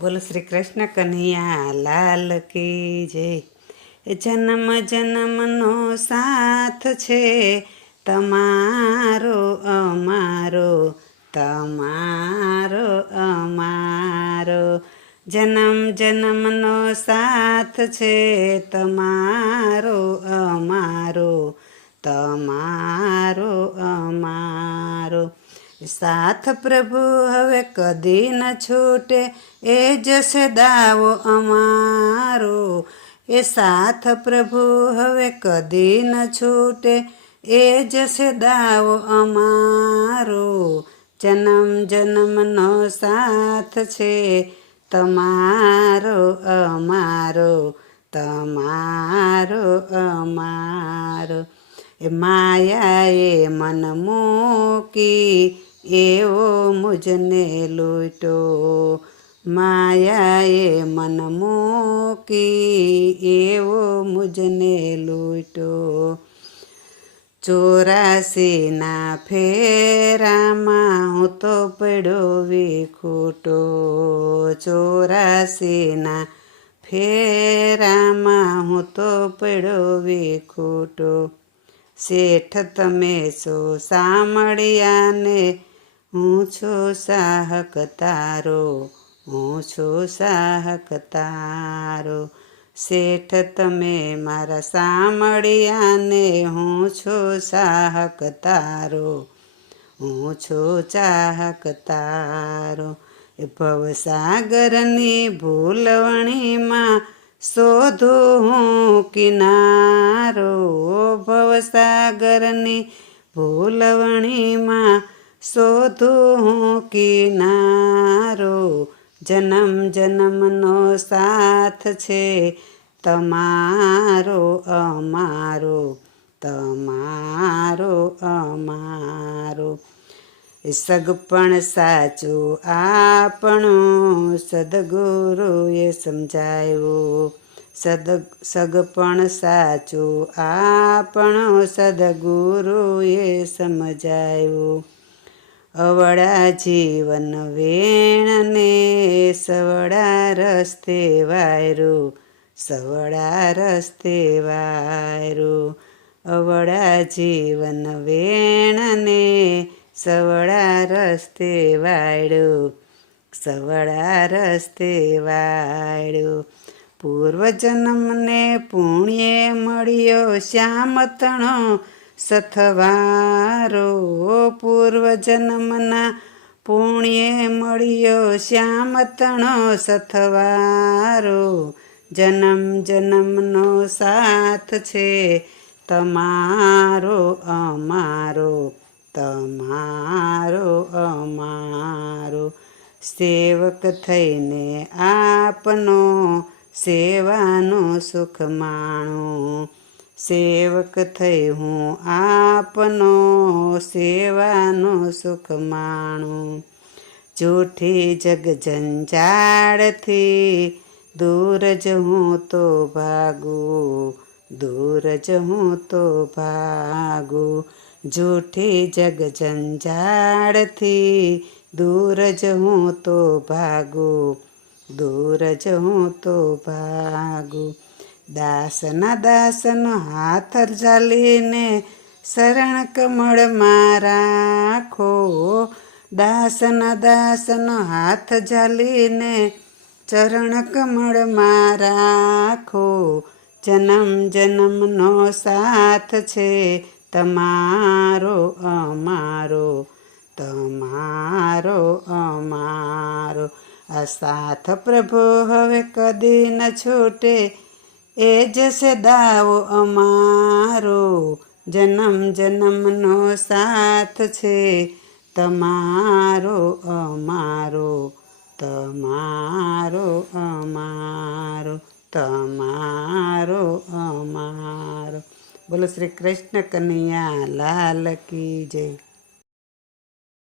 બોલો શ્રી કૃષ્ણ કન્હૈયા લાલ કી જય. જન્મ જન્મનો સાથ છે તમારો, અમારો તમારો, અમારો. જન્મ જન્મનો સાથ છે તમારો, અમારો તમારો, અમારો. સાથ પ્રભુ હવે કદી ન છૂટે, એ જશે દાવો અમારો. એ સાથ પ્રભુ હવે કદી ન છૂટે, એ જશે દાવો અમારો. જન્મ જન્મનો સાથ છે તમારો, અમારો તમારો, અમારો. એ માયાએ મન મૂકી એવો મુજને લૂંટો. માયાએ મન મૂકી એવો મુજને લૂંટો. ચોરાસીના ફેરામાં હું તો પડ્યો વિખૂટો. ચોરાસીના ફેરામાં હું તો પડ્યો વિખૂટો. શેઠ તમે છો સાંભળ્યાને હું છું સાહક તારો, હું છું સાહક તારો. શેઠ, તમે મારા સાંભળ્યાને હું છું સાહક તારો, હું છું ચાહક તારો. ભવસાગરની ભૂલવણીમાં શોધું હું કિનારો. ભવસાગરની ભૂલવણીમાં શોધું હું કિનારો, જન્મ જન્મનો સાથ છે. તમારો અમારો તમારો અમારો. સગપણ સાચું, આપણું સદગુરુએ સમજાયું સદ સગપણ સાચું, આપણું સદગુરુએ સમજાવ્યું અવળા જીવન વેણને સવડા રસ્તે વાયરું સવડા રસ્તે વાયરું. અવળા જીવન વેણને સવડા રસ્તે વાળ્યું સવળા રસ્તે વાળ્યું પૂર્વજન્મને પુણ્યે મળ્યો શ્યામતણો સથવારો પૂર્વજન્મના પુણ્યે મળ્યો શ્યામતણો સથવારો. જન્મ જન્મનો સાથ છે તમારો, અમારો તમારો, અમારો. સેવક થઈને આપનો સેવાનું સુખ માણું. સેવક થઈ હું આપનો સેવાનું સુખ માણું. જૂઠી જગ જંજાળથી દૂર જ હું તો ભાગું, દૂર જ હું તો ભાગું. જૂઠી જગ જંજાળથી દૂર જ હું તો ભાગું, દૂર જ હું તો ભાગું. દાસના દાસનો હાથ ઝાલીને શરણ કમળમાં રાખો. દાસના દાસનો હાથ ઝાલીને ચરણ કમળમાં રાખો. જન્મ જન્મનો સાથ છે તમારો અમારો તમારો અમારો. આ સાથ પ્રભુ હવે કદી ન છૂટે. એ જ દાવો અમારો જન્મ જન્મનો સાથ છે. તમારો અમારો તમારો અમારો તમારો અમારો. બોલો શ્રી કૃષ્ણ કનૈયા લાલ કી જય.